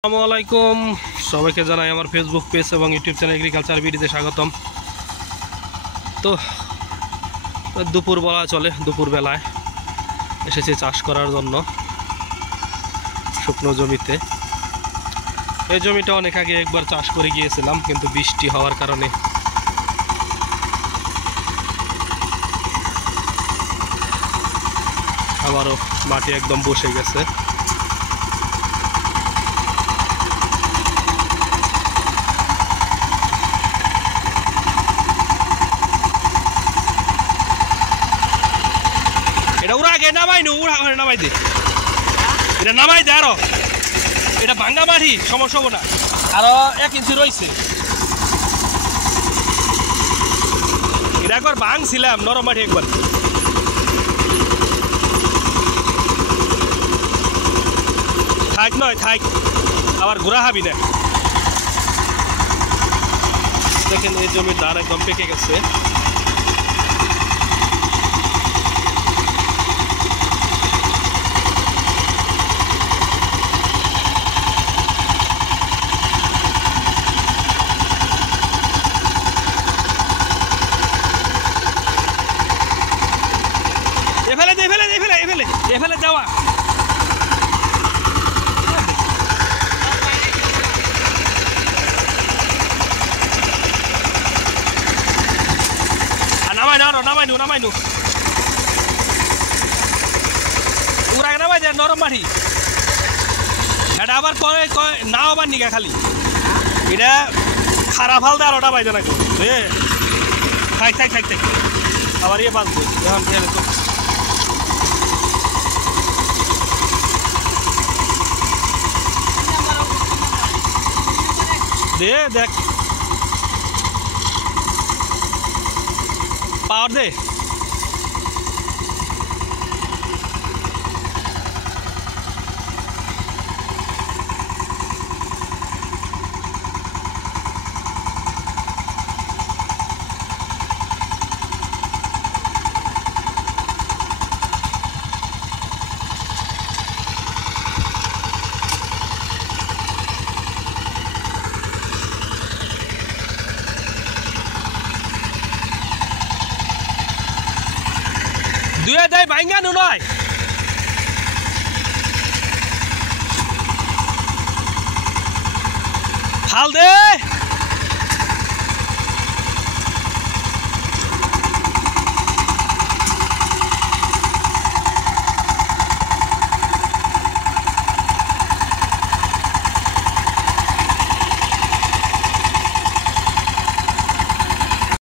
আসসালামু আলাইকুম সবাইকে জানাই আমার ফেসবুক পেজ এবং ইউটিউব চ্যানেল এগ্রিকালচার ভিডিওতে স্বাগতম। তো দুপুর বলা চলে, দুপুরবেলায় এসেছি চাষ করার জন্য শুকনো জমিতে। এই জমিটা অনেক আগে একবার চাষ করে গিয়েছিলাম, কিন্তু বৃষ্টি হওয়ার কারণে আবারও মাটি একদম বসে গেছে। এটা উড়া আগে নামাই নু, উড়া নামাই দে, এটা নামাই দে। আরো এটা ভাঙ্গা মাটি, সমস্যা হবো না। আরো 1 ইঞ্চি রয়েছে। এটা একবার ভাঙছিলাম, নরম মাটি একবার। থাক নয় থাক, আবার ঘোরা হাবি না। দেখেন এই জমির ধান একদম পেকে গেছে। এফেলে যাওয়া নামাই নু উড়া নামাই দে, নরম মাটি। এটা আবার কয় না আবার নিগা খালি এটা খারাপ হাল দেয়। আর ওটা বাইজে না কেউ থাক থাক থাক থাক, আবার ইয়ে বাঁচবে যখন খেলে তো। দে দেখ, পাওয়ার দে। দুয়ে দেয় ভাঙ্গা নু নয়, হাল দে।